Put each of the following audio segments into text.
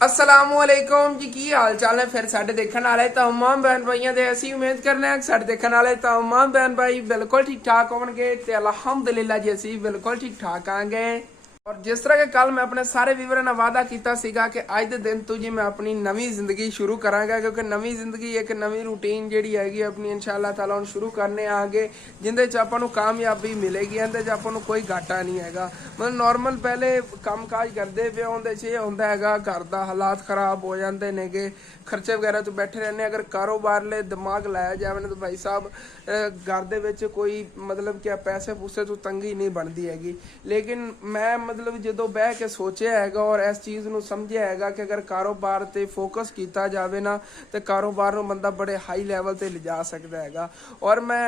असलामुअलैकुम जी, की हाल चाल है। फिर साडे देखने वाले तमाम बहन भाइयों दे असी उम्मीद करने हैं साडे देखने वाले तमाम बहन भाई बिल्कुल ठीक ठाक होंगे ते अल्हम्दुलिल्लाह जी असी बिल्कुल ठीक ठाक आंगे। और जिस तरह के कल मैं अपने सारे व्यूअर ने वादा किया सीगा कि अज के दिन तो जी मैं अपनी नवी जिंदगी शुरू करांगा, क्योंकि नवी जिंदगी एक नवी रूटीन जी हैगी अपनी इंशाअल्लाह ताला हुण शुरू करने आगे, जिंदे च आपां नूं कामयाबी मिलेगी। इहदे च आपां नूं कोई घाटा नहीं हैगा। मतलब नॉर्मल पहले काम काज करते पे उहदे च एह हुंदा हैगा घर दा हालात खराब हो जाते नेगे, खर्चे वगैरह तो बैठे रहने। अगर कारोबार ले दिमाग लाया जाए तो भाई साहब घर दे विच कोई मतलब क्या पैसे पूसे तो तंगी नहीं बनती हैगी। लेकिन मैं मतलब जो बह के सोचा हैगा और इस चीज़ को समझिया हैगा कि अगर कारोबार ते फोकस किया जाए ना तो कारोबार को बंदा बड़े हाई लैवल ते लिजा सकता हैगा। और मैं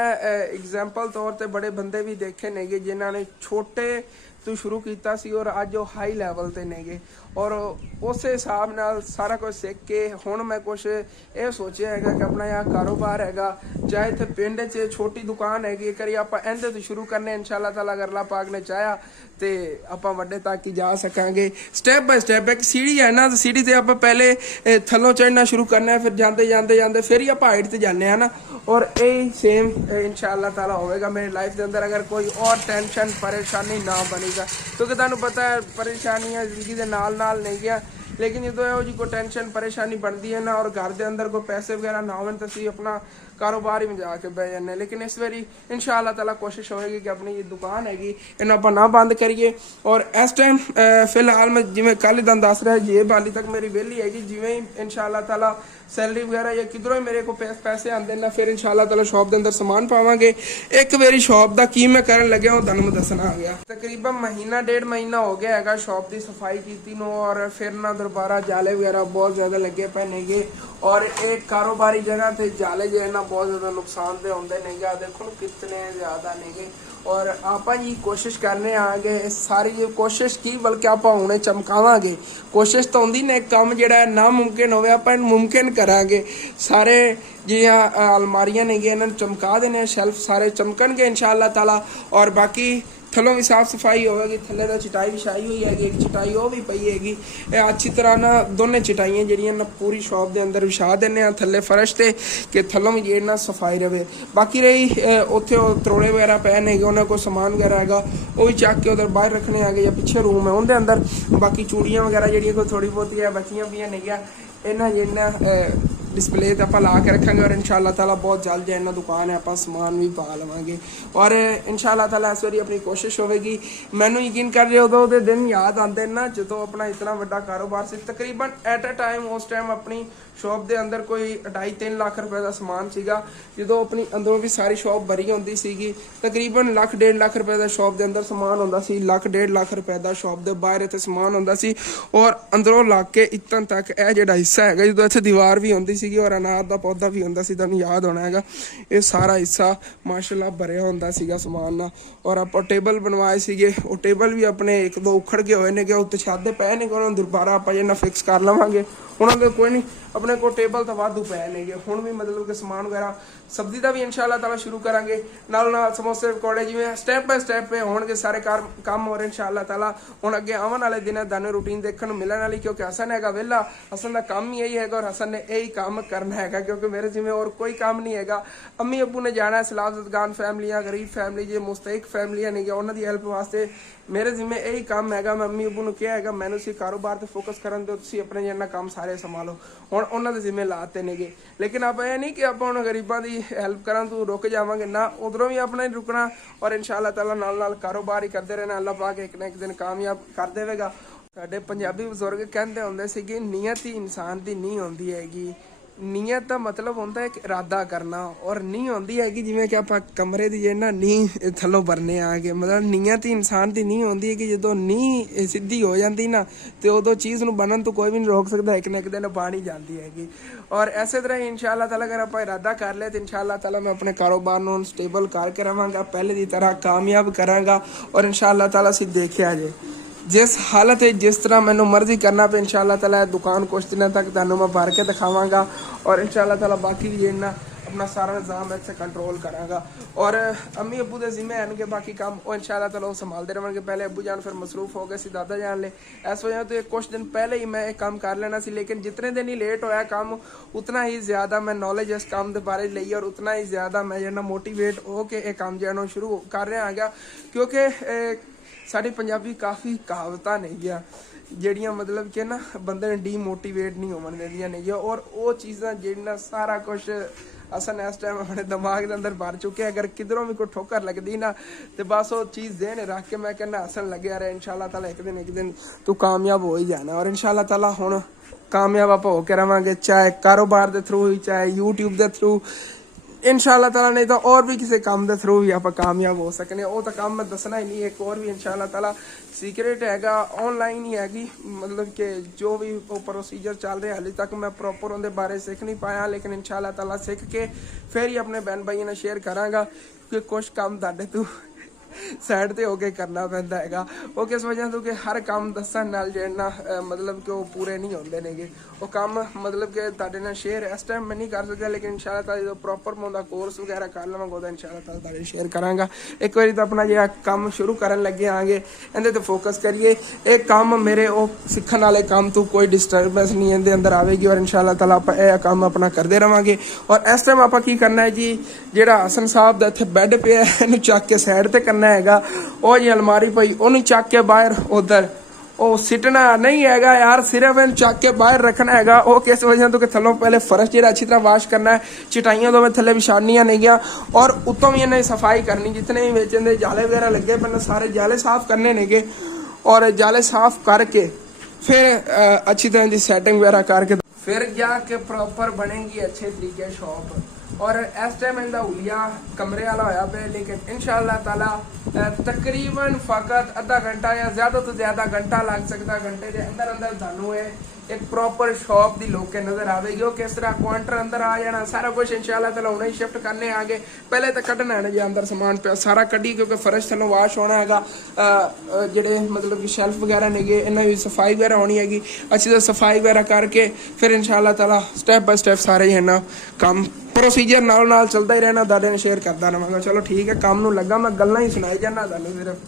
एग्जाम्पल तौर पर बड़े बंदे भी देखे नेगे जिन्होंने छोटे तो शुरू किया सी और अज वो हाई लैवल ते नेगे। और उस हिसाब नाल सारा कुछ सीख के हुण मैं कुछ ये सोचा है कि अपना यहाँ कारोबार हैगा, चाहे इतने पिंड च छोटी दुकान हैगी, करी आप इहदे तो शुरू करने इंशाअल्लाह ताला अगर अल्लाह पाक ने चाहा तो आप वड्डे तक ही जा सकांगे। स्टैप बाय स्टैप एक सीढ़ी है ना, तो सीढ़ी से आप पहले थल्लों चढ़ना शुरू करना है, फिर जाते जाते जाते फिर ही आप हाइट से जाने हैं ना। और यही सेम इंशाअल्लाह ताला होएगा मेरी लाइफ के अंदर, अगर कोई और टेंशन परेशानी ना बनेगा। क्योंकि तुहानूं पता है परेशानियां जिंदगी के नाल नाल नहीं गया, लेकिन जो यहो जी कोई टेंशन परेशानी बनती है ना और घर के अंदर कोई पैसे वगैरह ना हो तो असी अपना कारोबार ही में जाके बह जाने। लेकिन इस बारी इंशाअल्लाह ताला कोशिश होएगी कि अपनी ये दुकान हैगी इन्हें आप ना बंद करिए। और इस टाइम फिलहाल मैं जिमें कल ही दस रहा जेब हाली तक मेरी वेली हैगी, जिमें ही इंशाअल्लाह ताला सैलरी वगैरह या किधरों ही मेरे को पैसे आते ना फिर इंशाअल्लाह ताला शॉप के अंदर समान पावांगे। एक मेरी शॉप का की मैं करन लग्या वो तुहानूं दसना आ गया। तकरीबन महीना डेढ़ महीना हो गया हैगा शॉप की सफाई की नूं, और फिर ना दोबारा जाले वगैरह बहुत ज़्यादा लगे पे नेगे। और एक कारोबारी जगह ते जाले जो है ना बहुत ज़्यादा नुकसानदेह होंदे नेगे, देखो कितने ज़्यादा नेगे। और आप जी कोशिश करने आगे सारी ये कोशिश की बल्कि आप हुणे चमकावांगे। कोशिश तो होंदी ने काम जिहड़ा नामुमकिन होवे आप मुमकिन करांगे। सारे जियां अलमारियां ने इन्हां नूं चमका देने, शेल्फ सारे चमकणगे इंशाअल्लाह ताला। और बाकी थलों भी साफ सफाई होगी, थले तो चटाई विछाई हुई हैगी, एक चटाई वो भी पई हैगी। अच्छी तरह ना दोनों चटाइयां जिहड़ियां ना पूरी शॉप के अंदर विछा देने थले फर्श ते कि थलों भी जेड़ ना सफाई रहे। बाकी रही उत्थे त्रोड़े वगैरह पे नेगे, उन्हें कोई समान वगैरह हैगा वो भी चक के उधर बाहर रखने आ गए या पिछे रूम है उनके अंदर। बाकी चूड़ियाँ वगैरह जिहड़ियां कोई थोड़ी बहुत है बचियां भी नेगियां इन्हां जिहड़ियां डिस्पले तो आप ला के रखेंगे। और इंशाअल्लाह ताला बहुत जल्द जो है दुकान है आप समान भी पा लवेंगे। और इंशाअल्लाह ताला इस बारी अपनी कोशिश होगी। मैनू यकीन कर रहे उदों दे दिन याद आते ना जो अपना इतना बड़ा कारोबार से तकरीबन एट अ टाइम उस टाइम अपनी शॉप के अंदर कोई 2.5-3 लाख रुपए का समान सीगा। जो अपनी अंदरों भी सारी शॉप भरी होंदी सीगी, तकरीबन 1.5 लाख रुपए का शॉप के अंदर समान होंदा सी, 1.5 लाख रुपए का शॉप के बाहर इतने समान होंदा सी। और अंदरों ला के इतन तक यह जो हिस्सा है जो इतने दीवार भी होंदी सी और अनार का पौधा भी होंदा सी, तुहानूं याद होना है ये सारा हिस्सा माशाल्लाह भरिया होंदा सीगा समान ना। और आप टेबल बनवाए सीगे, वो टेबल भी अपने एक दो उखड़ गए हुए ने, उत्ते छादे पे ने, उन्होंने दोबारा आप जिन्ना फिक्स कर लवांगे। उन्होंने कोई नहीं अपने को टेबल तो वाधू पे नेगे। हुण भी मतलब कि समान वगैरह सब्जी का भी इंशाअल्लाह ताला शुरू करांगे, नाल समोसे पकौड़े जिवें स्टैप बाय स्टैप पे होणगे सारे काम हो रहे इंशाअल्लाह ताला। हुण अगे आवन वाले दिनां दाने रूटीन देखने को मिलने वाली, क्योंकि हसन हैगा वेला, हसन का काम ही यही हैगा और हसन ने यही काम करना हैगा, क्योंकि मेरे जिम्मे और कोई काम नहीं हैगा। अम्मी अबू ने जाना है सलाफतगान फैमिलियां, गरीब फैमिली जो मुस्तहिक फैमिलियां नहीं उन्होंने दी हेल्प वास्ते मेरे जिम्मे यही काम हैगा। मैं अम्मी अबू ने कहा हैगा मैनू सी कारोबार ते फोकस करन दो, तुसीं अपने जिन्ना काम सारे संभालो। हुण उन्हां दे जिम्मे लाते नेगे, लेकिन आप यह नहीं कि आप हुण गरीबां दी हेल्प करन तो रुक जावांगे ना, उधरों भी अपना ही रुकना। और इंशाअल्लाह ताला नाल नाल कारोबार ही करते रहना, अल्लाह पाक एक ना एक दिन कामयाब कर देवेगा। साडे पंजाबी बजुर्ग कहंदे हुंदे सीगे नीयत ही इंसान दी नहीं होंदी हैगी। नीयत का मतलब होंदा है इरादा करना, और नी होंदी है कि जिवें कि आप कमरे दी जे ना नी थल्लों भरने आ गए। मतलब नीयत ही इंसान दी नहीं होंदी है कि जो नी सीधी हो जाती ना तो उदों चीज़ नूं बनन तो कोई भी नहीं रोक सकता, एक ना एक दिन बन ही जाती हैगी। और इसे तरह ही इंशाअल्लाह ताला अगर आप इरादा कर लिया तो इंशाअल्लाह ताला मैं अपने कारोबार नूं स्टेबल करके रहांगा, पहले की तरह कामयाब करांगा। और इंशाअल्लाह ताला सी देखिया जे जिस हालत है जिस तरह मैनू मर्जी करना पे इंशाअल्लाह ताला दुकान कुछ दिनों तक तुहानूं मैं भर के दिखावांगा। और इंशाअल्लाह ताला बाकी भी जेना अपना सारा निज़ाम इत्थे कंट्रोल करांगा। और अम्मी अब्बू दे जिम्मे हैं कि बाकी काम वो इंशाल्लाह ताला संभालते रहेंगे। पहले अब्बू जान फिर मसरूफ हो गए सी दादा जान ले, इस वजह तो कुछ दिन पहले ही मैं एक काम कर लेना सी, लेकिन जितने दिन ही लेट होया काम उतना ही ज़्यादा मैं नॉलेज इस काम के बारे ली और उतना ही ज़्यादा मैं जो मोटिवेट हो के एक काम जो शुरू कर रहा गया। क्योंकि साडी पंजाबी काफ़ी कहावतां ने गया ਜਿਹੜੀਆਂ मतलब कि ना बंदे ने डीमोटिवेट नहीं होवन देंदियां ने और वो चीज़ां जिहड़ियां सारा कुछ असन इस टाइम अपने दिमाग के अंदर भर चुके। अगर किधरों भी कोई ठोकर लगती ना तो बस वो चीज़ देन रख के मैं कहना हसन लगे रहे। इंशाल्लाह ताला एक दिन तू कामयाब हो ही जाना। और इंशाल्लाह ताला हुण कामयाब आप हो के रवांगे, चाहे कारोबार के थ्रू ही चाहे यूट्यूब के थ्रू इंशाल्लाह ताला, नहीं तो और भी किसी काम के थ्रू भी आप कामयाब हो सकने। वो तो काम मैं दसना ही नहीं, एक और भी इंशाल्लाह ताला सीक्रेट हैगा, ऑनलाइन ही हैगी। मतलब कि जो भी प्रोसीजर चल रहे हाले तक मैं प्रॉपर उनके बारे सीख नहीं पाया, लेकिन इंशाल्लाह ताला सीख के फिर ही अपने बहन भाइयों ने शेयर करांगा। क्योंकि कुछ काम तुहाडे तू साइड ते होके करना पैंदा हैगा। वो किस वजह तो कि हर काम दसन नाल जेना मतलब कि वो पूरे नहीं होंदे नेगे। वो काम मतलब कि तुहाडे नाल शेयर इस टाइम मैं नहीं कर सकता, लेकिन इंशाल्लाह ताला जो प्रॉपर मैं उनका कोर्स वगैरह कर लवांगा तो इंशाल्लाह ताला तुहाडे शेयर करांगा। एक बारी तो अपना जो काम शुरू करन लगे आगे इहदे ते फोकस करिए। एक काम मेरे वो सीखण वाले काम तो कोई डिस्टर्बेंस नहीं इहदे अंदर आवेगी और इंशाल्लाह ताला आप यह काम अपना करते रहांगे। और इस टाइम आप की करना है जी, जिहड़ा हसन साहब दा इत्थे बैड पिया इहनूं चक के साइड ते करना हैगा। ਉਹ जी अलमारी पई ਉਹਨੂੰ ਚੱਕ ਕੇ ਬਾਹਰ ਉਧਰ ਉਹ ਸਿੱਟਣਾ नहीं हैगा यार, सिर्फ इन ਚੱਕ के बाहर रखना हैगा। ਉਹ किस वजह तो कि थल्लों पहले फर्श ਜਿਹੜਾ अच्छी तरह वाश करना है, चटाइयां तो मैं थल्ले विछानियां नहीं गया और उत्तों भी इन्हें सफाई करनी। जितने भी बेचन दे जाले वगैरह लगे पहले सारे जाले साफ करने नेगे और जाले साफ करके फिर अच्छी तरह की सेटिंग वगैरह करके फिर जाके प्रॉपर बनेगी अच्छे तरीके शॉप। और इस टाइम इनका हुलिया कमरे वाला होया पे, लेकिन इंशाल्लाह ताला तकरीबन फ़कत आधा घंटा या ज़्यादा तो ज़्यादा घंटा लग सकता। घंटे के अंदर अंदर थानू एक प्रॉपर शॉप की लुक नज़र आएगी। वो किस तरह काउंटर अंदर आ जाना सारा कुछ इंशाल्लाह ताला हुणे ही शिफ्ट करने आगे। पहले तो कढ़ना है जी अंदर समान पे सारा कढ़ी, क्योंकि फर्श थल्लों वाश होना हैगा। जेडे मतलब कि शेल्फ वगैरह नेगे इन्हां भी सफाई वगैरह होनी हैगी। अच्छी तरह सफाई वगैरह करके फिर इंशाल्लाह ताला स्टैप बाय स्टैप सारे है ना काम प्रोसीजर नाल नाल चलता ही रहना, तुहाडे नाल शेयर करता रहांगा। चलो ठीक है, काम नूं लगा मैं गल्लां ही सुनाई जाना तुहानूं। सिर्फ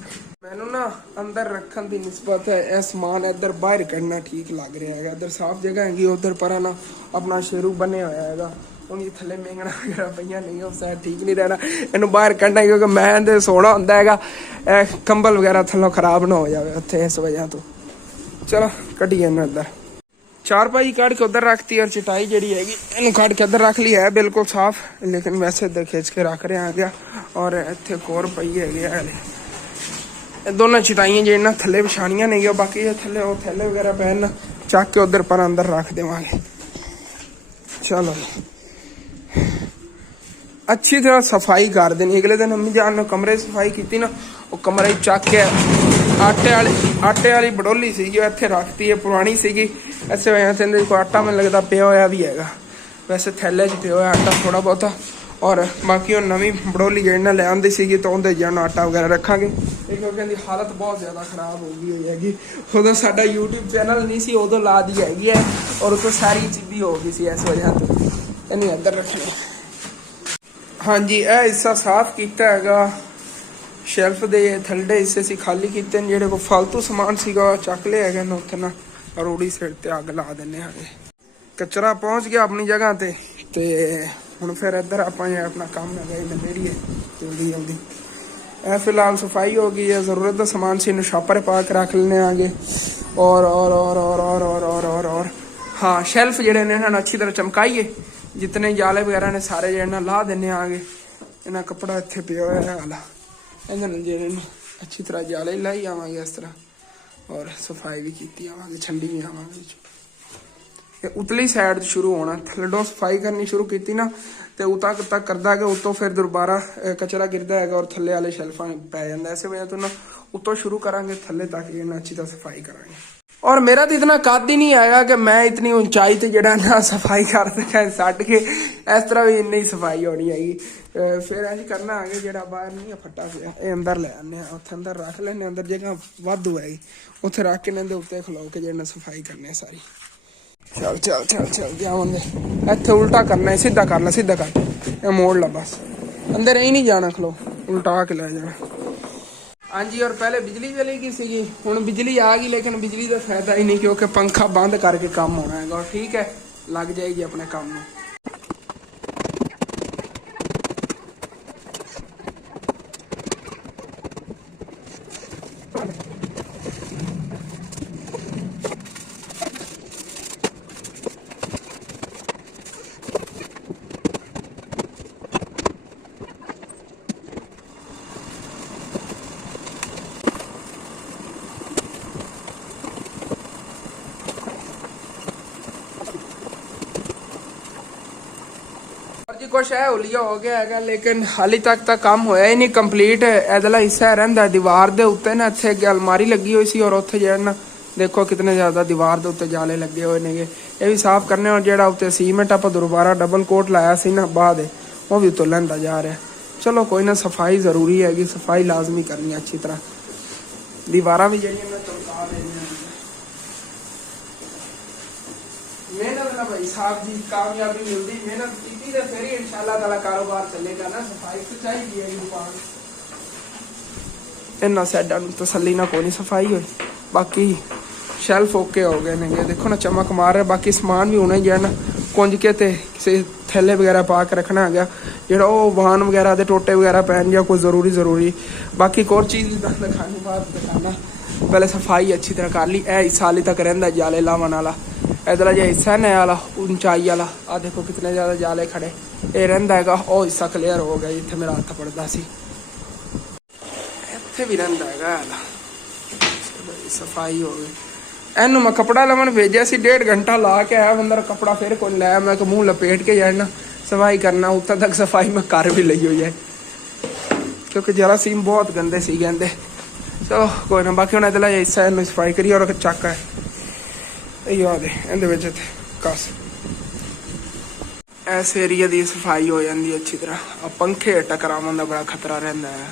मैनू ना अंदर रखन की निस्बत है यह समान इधर बाहर कढ़ना ठीक लग रहा है। इधर साफ जगह हैगी, उधर पर ना अपना शेरू बने होया हैगा। उनकी थले मेंगना वगैरह पईयां नहीं, उस साइड ठीक नहीं रहना, इनू बाहर कढ़ना क्योंकि मैं इहदे सोना हुंदा हैगा, कंबल वगैरह थल्लों खराब ना हो जाए उत्थे इस वजह तो। चलो कढ़िए इन्हूं इधर चारपाई कढ़ के उधर रखती और चटाई जी हैगी इनू कढ़ के उधर रख ली है बिल्कुल साफ, लेकिन वैसे इधर खिंच के रख रहे हैं गया। और इत्थे एक और पई है दोनों चटाइयां जी थले विछाणियां नहीं, बाकी थले वो थैले वगैरह पहन चक के उधर पर अंदर रख देवांगे। चलो अच्छी तरह सफाई कर देनी। अगले दिन अम्मी जान ने कमरे सफाई की ना, वो कमरे चक के आटे वाली बडोली सी इत्थे रखती है, पुरानी सीगी ऐसे वजह से कोई आटा मैंने लगता पिया होया भी हैगा। वैसे थैले च पिया होया आटा थोड़ा बहुता, और बाकी नवी बडोली जी ले आंदी सी तो उनके जन आटा वगैरह रखांगे। क्योंकि इनकी हालत बहुत ज़्यादा खराब हो गई हुई हैगी। उदों साडा यूट्यूब चैनल नहीं सी, उदों ला दी हैगी है और उतो सारी चीज़ी हो गई सी इस वजह तो इन्हें अंदर रखने। हाँ जी, यह हिस्सा साफ किया हैगा, शेल्फ के थल्ले हिस्से से खाली किए जेडे को फालतू समान सीगा चक लिया है ना उत्थे ना रोड़ी साइड ते अग ला देने आगे। कचरा पहुँच गया अपनी जगह ते हुण फिर इधर आप अपना काम है नबेड़िए जल्दी जल्दी। फिलहाल सफाई हो गई है, ज़रूरत का समान से छापर पा के रख लेने आगे। और हाँ शेल्फ जेडे ने इन्होंने अच्छी तरह चमकाइए, जितने जाले वगैरह ने सारे जो ला देने आगे। इन्हें कपड़ा इतने पिया हुआ है आला इन्होंने जे अच्छी तरह जाले लाई आवांगे इस तरह, और सफाई भी की आवांगे, छंडी भी आवांगे। उतली साइड शुरू होना, थल्लों सफाई करनी शुरू की ना तो उता तक करता है, उतों फिर दोबारा कचरा गिरता है और थल्ले वाले शेल्फा पै जाता है। इस वजह तो ना उतों शुरू करांगे थल्ले तक अच्छी तरह सफाई करांगे। और मेरा तो इतना कद ही नहीं आएगा कि मैं इतनी ऊंचाई से जरा ना सफाई कर सकें सट के, इस तरह भी इन्नी सफाई होनी हैगी। फिर अं करना आगे जो बाहर नहीं फट्टा पिया ये अंदर ले आने, उत्थे अंदर रख लेने, अंदर जगह वाधू हैगी उत्थे रख के इन्हें उत्ते खलो के जो सफाई करने सारी। चल चल चल चल जावांगे। इत्थे उल्टा करना है, सीधा कर ला, सीधा कर, ये मोड़ ला बस, अंदर ही नहीं जाना, खलो उल्टा के ले जाना। हाँ जी, और पहले बिजली चली गई सी, हुण बिजली आ गई, लेकिन बिजली का फायदा ही नहीं क्योंकि पंखा बंद करके काम होना है। ठीक है, लग जाएगी अपने काम में। जी कुछ है हुलिया हो गया है, लेकिन हाली तक काम होया ही नहीं कंप्लीट। इधरला हिस्सा रहिंदा दीवार दे उत्ते ना, इत्थे अगे अलमारी लगी हुई सी, और उत्थे जेड़ा ना देखो कितने ज्यादा दीवार दे उत्ते जाले लगे हुए ने। ये भी साफ करने, और जेड़ा उत्ते सीमेंट आप दोबारा डबल कोट लाया सी ना बाद, वो भी उत्तों लैंदा जा रहा है। चलो कोई ना, सफाई जरूरी है, सफाई लाजमी करनी है अच्छी तरह। दीवारा भी जड़ियां ना चमका देनी। मेहनत ना भाई साहब जी, कामयाबी मिलती, मेहनत की तो फिर ही इंशाल्लाह ताला कारोबार चलेगा ना। सफाई तो चाहिए है दुकान, इन्ना सैडा तसल्ली ना कोई नहीं सफाई हुई। बाकी शेल्फ ओके हो गए ने, देखो ना चमक मार रहे। बाकी समान भी होना ही है ना, कुंज के ते किसी थैले वगैरह पा के रखना है, जो वाहन वगैरह के टोटे वगैरह पैन या कोई जरूरी। बाकी एक और चीज़ दिखानी, बात दिखाना, पहले सफाई अच्छी तरह कर ली। ए हिस्सा हाली तक रहिंदा जाले लावन वाला, इधरला जो हिस्सा नया वाला ऊंचाई वाला, आ देखो कितने ज्यादा जाले खड़े, ये रहिंदा है। वो हिस्सा क्लियर हो गया, इत्थे मेरा हत्थ पड़दा सी, इत्थे भी रहिंदा है। सफाई हो गई। एनू मैं कपड़ा लवन भेजा सी, 1.5 घंटा ला के आया बंदा, कपड़ा फिर कोई लाया। मैं मुंह लपेट के जाना सफाई करना, उत्तर तक सफाई मैं कर भी ली हुई है, क्योंकि जरासीम बहुत गंदे सी कहते। चलो कोई ना, बाकी हम इधरला हिस्सा इनू सफाई करिए। और चक है ये कस, इस एरिया की सफाई हो जाती है अच्छी तरह। पंखे टकरावन का बड़ा खतरा रहता है।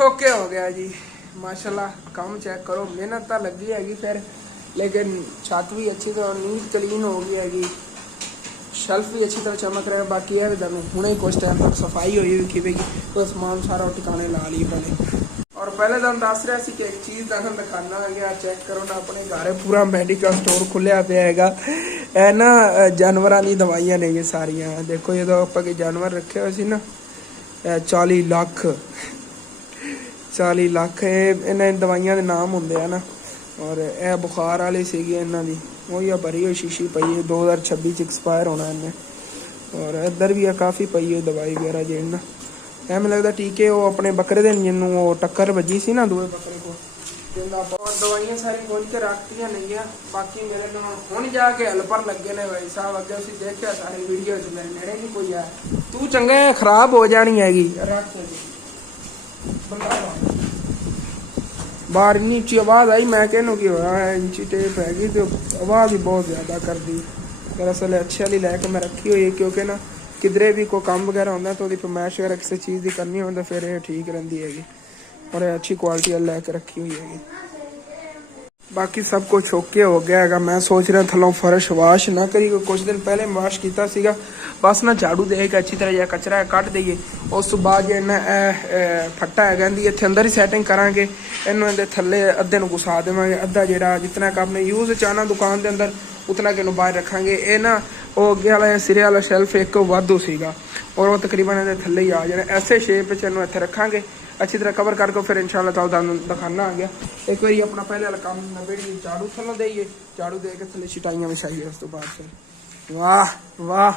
ओके हो गया जी, माशाल्लाह। काम चेक करो, मेहनत तो लगी हैगी फिर, लेकिन छत भी अच्छी तरह नीट क्लीन हो गई हैगी, शेल्फ भी अच्छी तरह चमक रहा है। बाकी है भी हुणे कुछ टाइम तक सफाई हुई कि कोई समान सारा टिकाने ला लिए पहले। और पहले तुम दस रहा सी कि एक चीज़ तुम दिखाना है, चेक करो ना अपने घर पूरा मैडिकल स्टोर खुलिया पे है ना। जानवरों की दवाइयां ने ये सारिया, देखो जो आप जानवर रखे हुए ना, 40 लाख 40 लाख इन्हें दवाइयां के नाम होंगे है ना। और यह बुखार वाली सी इन्हों की, वही भरी हुई शीशी पई है, 2026 एक्सपायर होना इन्हें। और इधर भी है काफ़ी पई है दवाई वगैरह जी ना। ਐ ਮੈਨੂੰ लगता टीके वो अपने बकरे ਦੇ ਜਿਹਨੂੰ ਉਹ टक्कर ਵੱਜੀ ਸੀ ਨਾ ਦੂਏ ਬੱਕਰੇ ਕੋਲ, ਜਿੰਦਾ ਬਹੁਤ ਦਵਾਈਆਂ ਸਾਰੀ ਖੋਲ ਕੇ ਰੱਖਤੀਆਂ ਨਹੀਂ ਆ। ਬਾਕੀ ਮੇਰੇ ਨਾਲ ਹੁਣ ਜਾ ਕੇ ਹੈਲਪਰ ਲੱਗੇ ਨੇ ਭਾਈ ਸਾਹਿਬ, ਅੱਗੇ ਅਸੀਂ ਦੇਖਿਆ ਸਾਰੀ ਵੀਡੀਓ 'ਚ ਮੇਰੇ ਨੇੜੇ ਨਹੀਂ ਕੋਈ ਆ। ਤੂੰ ਚੰਗਾ ਖਰਾਬ ਹੋ ਜਾਣੀ ਹੈਗੀ, ਰੱਖ ਬੰਦਾ ਬਾਹਰ ਇੰਨੀ ਉੱਚੀ ਆਵਾਜ਼ ਆਈ, ਮੈਂ ਕਿਹਨੂੰ ਕੀ ਹੋਇਆ, ਇੰਚੀ ਟੇਪ हैगी तो आवाज़ ही बहुत ज़्यादा कर दी। दरअसल अच्छे वाली लैके मैं रखी हुई है, क्योंकि ना किधरे भी कोई काम वगैरह होता है तो फरमाइश वगैरह किसी चीज़ की करनी हो तो फिर ये ठीक रही हैगी। और अच्छी क्वालिटी वाली लैके रखी हुई हैगी। बाकी सब कुछ ओके हो गया है। मैं सोच रहा थलों फर्श वाश ना करी, कुछ दिन पहले वाश किया सीगा, बस ना झाड़ू दे के अच्छी तरह जहा कचरा कट दईए। उस तो बाद जो ना फट्टा है कहती इतने अंदर ही सैटिंग करांगे, इनू इहदे थल्ले अद्धे नूं घुसा देवांगे, अद्धा जिहड़ा जितना कि आपने यूज़ चाहना दुकान के अंदर उतना कि बाहर रखांगे। ये ना वो अगे वाला सिरे वाला शेल्फ एक वाधू सीगा, और वो तकरीबन इहदे थल्ले ही आ जाने। ऐसे शेप च इनू इत्थे रखांगे, अच्छी तरह कवर करके फिर इंशाल्लाह ताला तुहानूं दिखाना आ गया। एक बार अपना पहले वाला काम नबेड़ी, झाड़ू थल्लों देइए, झाड़ू दे के थल्ले छिटाइयां विछाइए। उस तो बाद फिर वाह वाह,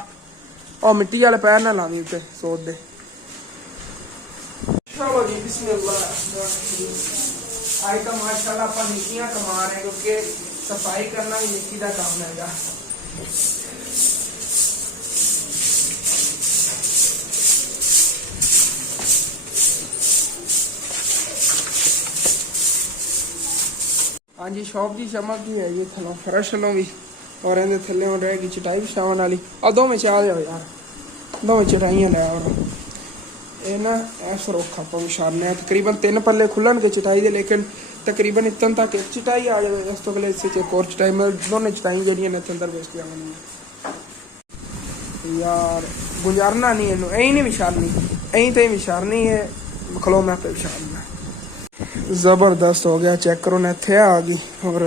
और मिट्टी वाले पैर ना लावी उत्ते सोत दे। चलो जी बिस्मिल्लाह। आज तो माशाल्लाह अपन निकियां कमा रहे हैं, क्योंकि सफाई करना भी निकी का काम हैगा। हाँ जी, शॉप की चमक भी है जी थलों फर्श लो भी, और इहदे थल्ले रहेगी चटाई बिछावन वाली। और दो में आ जाओ यार, दो में चटाइयां ले आओ। ਇਹ ਨਾ ਇਸ ਰੁੱਖ ਆਪਾਂ ਵਿਛਾਉਂਦੇ ਹਾਂ ਤਕਰੀਬਨ 3 ਪੱਲੇ ਖੁੱਲਣਗੇ ਚਟਾਈ ਦੇ ਲੇਕਿਨ ਤਕਰੀਬਨ ਇਤਨ ਤੱਕ ਇੱਕ ਚਟਾਈ ਆ ਜਾਵੇ ਇਸ ਤੋਂ ਅਗਲੇ ਇਸ 'ਚ ਇੱਕ ਹੋਰ ਚਟਾਈ ਮਤਲਬ ਦੋਨੇ ਚਟਾਈ ਜਿਹੜੀਆਂ ਨੇ ਇੱਥੇ ਅੰਦਰ ਵੇਚ ਜਾਵਾਂਗੀਆਂ ਯਾਰ ਗੁਜ਼ਾਰਨਾ ਨਹੀਂ ਇਹਨੂੰ ਐਂ ਨਹੀਂ ਵਿਛਾਲਣੀ ਐਂ ਤਾਂ ਹੀ ਵਿਛਾਲਣੀ ਹੈ ਖਲੋ ਮੈਂ ਆਪੇ ਵਿਛਾਲਣਾ ਜ਼ਬਰਦਸਤ ਹੋ ਗਿਆ ਚੈੱਕ ਕਰੋ ਨਾ ਇੱਥੇ ਆ ਗਈ ਔਰ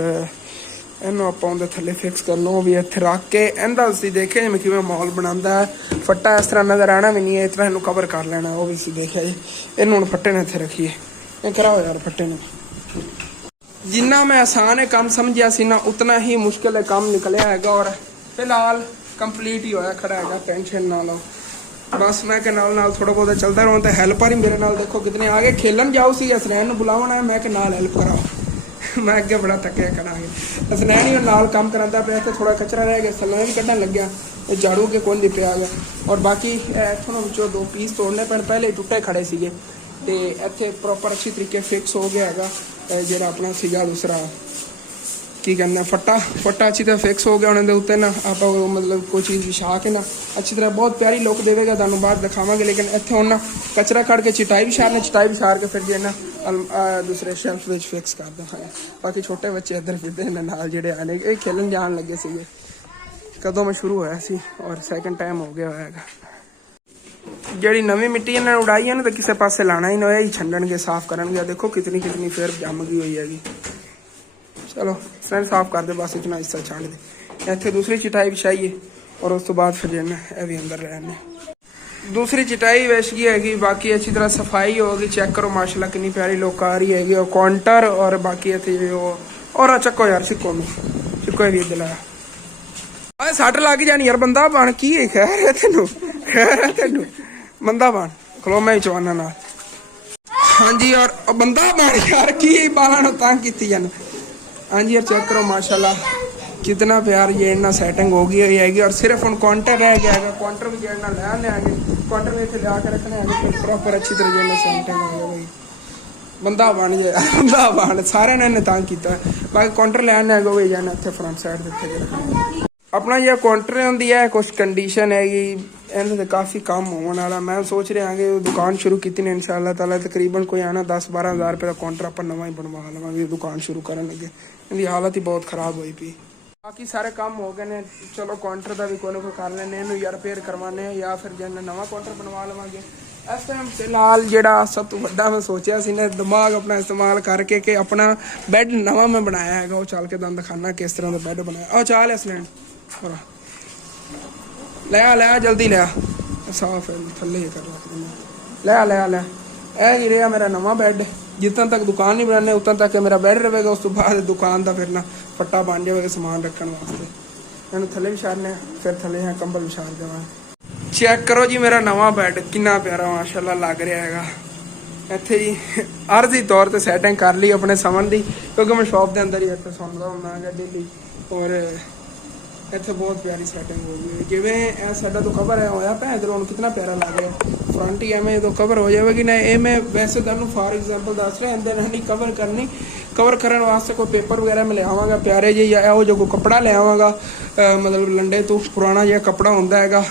ਇਹਨੂੰ ਆਪਾਂ ਉਹਦੇ ਥੱਲੇ ਫਿਕਸ ਕਰ ਲਓ ਵੀ ਇੱਥੇ ਰੱਖ ਕੇ ਇਹਦਾ ਅਸੀਂ ਦੇਖਿਆ ਜਿਵੇਂ ਕਿਵੇਂ ਮਾਹੌਲ ਬਣਾਉਂਦਾ ਫੱਟਾ ਇਸ ਤਰ੍ਹਾਂ ਨਜ਼ਰ ਆਉਣਾ ਵੀ ਨਹੀਂ ਹੈ ਇਸ ਤਰ੍ਹਾਂ ਇਹਨੂੰ ਕਵਰ ਕਰ ਲੈਣਾ ਉਹ ਵੀ ਅਸੀਂ ਦੇਖਿਆ ਜੀ ਇਹਨੂੰ ਹੁਣ ਫੱਟੇ ਨੇ ਇੱਥੇ ਰੱਖੀਏ ਇਹ ਕਰਾਓ ਯਾਰ ਫੱਟੇ ਨੂੰ ਜਿੰਨਾ ਮੈਂ ਆਸਾਨ ਹੈ ਕੰਮ ਸਮਝਿਆ ਸੀ ਨਾ ਉਤਨਾ ਹੀ ਮੁਸ਼ਕਿਲ ਹੈ ਕੰਮ ਨਿਕਲਿਆ ਹੈਗਾ ਔਰ ਫਿਲਹਾਲ ਕੰਪਲੀਟ ਹੀ ਹੋਇਆ ਖੜਾ ਹੈਗਾ ਟੈਨਸ਼ਨ ਨਾ ਲਓ बस मैं के नाल थोड़ा बहुत चलता रहूँ तो हेल्पर ही मेरे नाल देखो कितने आगे खेलन जाओ सी असनैन बुलावना है मैं के नाल हेल्प कराओ मैं अगे बड़ा थके करा असनैन ही नाल काम कराता पे तो थोड़ा कचरा रह गया सलाह भी कढ़न लग गया झाड़ू के कौन दी पे आ गया और बाकी इतों विचों 2 पीस तोड़ने पैण पहले ही टुटे खड़े सीगे ते इत्थे प्रॉपर अच्छी तरीके फिक्स हो गया हैगा जिहड़ा अपना सीगा दूसरा की कहना फट्टा अच्छी तरह फिक्स हो गया उन्होंने उत्ते ना आप मतलब कोई चीज़ विछा के ना अच्छी तरह बहुत प्यारी लुक देगा तुहानूं बाद दिखावांगे लेकिन इत्थे हुण ना कचरा कढ़ के चटाई विछार के फिर जे ना दूसरे शेल्फ विच फिक्स कर देंगे बाकी छोटे बच्चे इधर फिरदे ने नाल जिहड़े आने ये खेलन जान लगे सीगे कदों मैं शुरू होया सी और सैकेंड टाइम हो गया होएगा ਜਿਹੜੀ ਨਵੀਂ ਮਿੱਟੀ ਇਹਨਾਂ ਨੇ ਉਡਾਈ ਹੈ ਨਾ ਤਾਂ ਕਿਸੇ ਪਾਸੇ ਲਾਣਾ ਹੀ ਨਾ ਹੋਇਆ ਹੀ ਛੰਡਣਗੇ ਸਾਫ਼ ਕਰਨਗੇ देखो कितनी फिर जम गई हुई हैगी चलो फ्रेंड साफ कर दे बस इतना हिस्सा छाड़ दे इतने दूसरी चटाई बिछाइए और उस तो बाद फिर जाना यह भी अंदर रहने दूसरी चटाई वैश गई हैगी बाकी अच्छी तरह सफाई होगी चेक करो माशाल्लाह कितनी प्यारी लुक आ रही हैगी और काउंटर और बाकी इतने और चक्को यार सिक्को में सिक्को भी दिलाया सट लग जानी यार बंदा बन की खैर है तेनू बंदा बन खलो मैं चवाना ना हाँ जी और बंदा बन यार की बालों तंग की जान हाँ जी यार चेक करो माशाल्लाह कितना प्यार ये इतना सेटिंग हो गई हैगी और सिर्फ हम काउंटर रह गया है काउंटर भी जेना ले आने आगे काउंटर भी इतने लिया के रखने आगे फिर प्रॉपर अच्छी तरह जेना सेटिंग हो गया भाई बंदा बन जाए बंदा बन सारे ने तंग किया बाकी काउंटर ले आने आगे वही जाना इतने फ्रंट साइड रखे अपना जो काउंटर होंगी है कुछ कंडीशन हैगी इन्हें तो काफ़ी कम होने वाला मैं सोच रहा कि दुकान शुरू की ने इंशाअल्लाह ताला तकरीबन कोई आना 10-12 हज़ार रुपये का काउंटर आप नवा ही बनवा लवेंगे दुकान शुरू करने लगे इनकी हालत ही बहुत खराब हुई पी बाकी सारे काम हो गए ने चलो काउंटर का भी कोई ना कोई कर लेने या रिपेयर करवाने या फिर जो नवा काउंटर बनवा लवेंगे इस टाइम फिलहाल जो सब तो बड़ा मैं सोचा सी ने दिमाग अपना इस्तेमाल करके कि अपना बैड नवा मैं बनाया है वो चल के तुहानूं दिखाना किस तरह का बैड बनाया आ चाल इस लैंड ले आ जल्दी ले साफ है थले ही कर ले ये रहा मेरा नवा बैड जितना तक दुकान नहीं बनाने उतना तक मेरा बैड रहेगा उस तो बाद दुकान का फिर ना फट्टा बन जाएगा समान रखने वास्ते इन्हूं थले विछाने फिर थले यहाँ कंबल विछा देवांगे चेक करो जी मेरा नवा बैड कितना प्यारा माशाल्लाह लग रहा है इत्थे जी अर्जी तौर पर सैटिंग कर ली अपने समन की क्योंकि मैं शॉप के अंदर ही इत्थे सौंदा हुंदा डेली और इतने बहुत प्यारी सैटिंग हो गई जिमें साडा तो कवर है होया भैन इधर कितना प्यारा लग रहा फ्रंट ही एवं तो कवर हो जाएगी ना ये मैं वैसे तुहानूं फॉर एग्जाम्पल दस रहा अंदर नहीं कवर करनी कवर करने वास्ते कोई पेपर वगैरह मैं ले आवांगा प्यारे जी या वो जो कोई कपड़ा ले आवांगा मतलब लंडे तो पुराना जो कपड़ा होंदा हैगा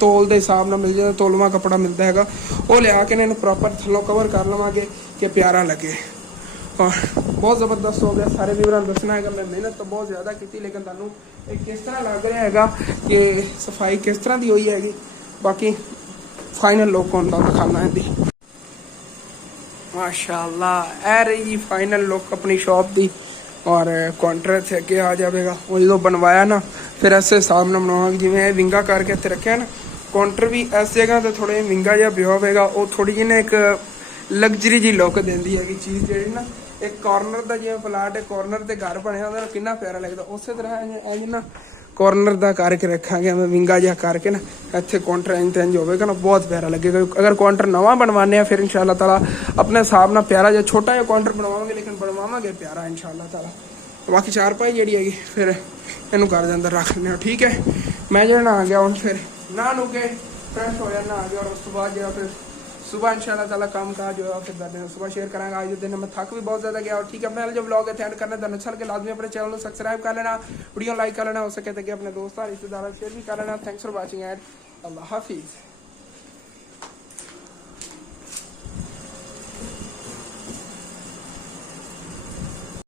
तोल के हिसाब नाल मिल जाए तोलवा कपड़ा मिलता है वो लिया के इन्हूं प्रॉपर थल्लों कवर कर लवांगे कि प्यारा लगे और बहुत ज़बरदस्त हो गया सारे व्यूअरां नूं दसना है मैं मेहनत तो बहुत ज़्यादा की लेकिन तुहानूं किस तरह लग रहा है कि सफाई किस तरह की हुई हैगी बाकी फाइनल लुक होंदा दिखाना है माशाल्लाह ए रही जी फाइनल लुक अपनी शॉप की और काउंटर इत्थे अगे आ जाएगा वो जो बनवाया ना फिर ऐसे हिसाब नाल बनावांगे जिवें विंगा करके इत्थे रखिया ना काउंटर भी इस जगह ते थोड़े विंगा जिहा पिया होवेगा वो थोड़ी जी ना एक लग्जरी जी लुक देंदी हैगी चीज़ जिहड़ी ना एक कॉर्नर का जिवें प्लाट है कॉर्नर ते घर बनिया होंदा कितना प्यारा लगता उस तरह इंज ना कॉर्नर का करके रखांगे मैं विंगा जिहा करके ना इत्थे काउंटर इंज होवेगा ना बहुत प्यारा लगेगा अगर काउंटर नवा बनवाने फिर इंशाअल्लाह ताला अपने हिसाब नाल प्यारा जिहा छोटा जिहा काउंटर बनवावांगे लेकिन बनवावांगे प्यारा इंशाअल्लाह ताला बाकी चारपाई जिहड़ी हैगी फिर इहनूं घर दे अंदर रख लैने ठीक है मैं जो नहा गया हुण फिर नहा नू के फ्रेश हो जाना आ गया और उस तो बाद जो फिर सुबह इंशाअल्लाह ताला काम काज होगा फिर करते हैं सुबह शेयर करांगा आज दिन में थक भी बहुत ज़्यादा गया और ठीक है अपने जो ब्लॉग है एंड करना तो अच्छा लगे लाजमी अपने चैनल को सब्सक्राइब कर लेना वीडियो लाइक कर लेना हो सके तो अपने दोस्तों रिश्तेदारों शेयर भी कर लेना थैंक्स फॉर वॉचिंग एंड अल्लाह हाफिज़।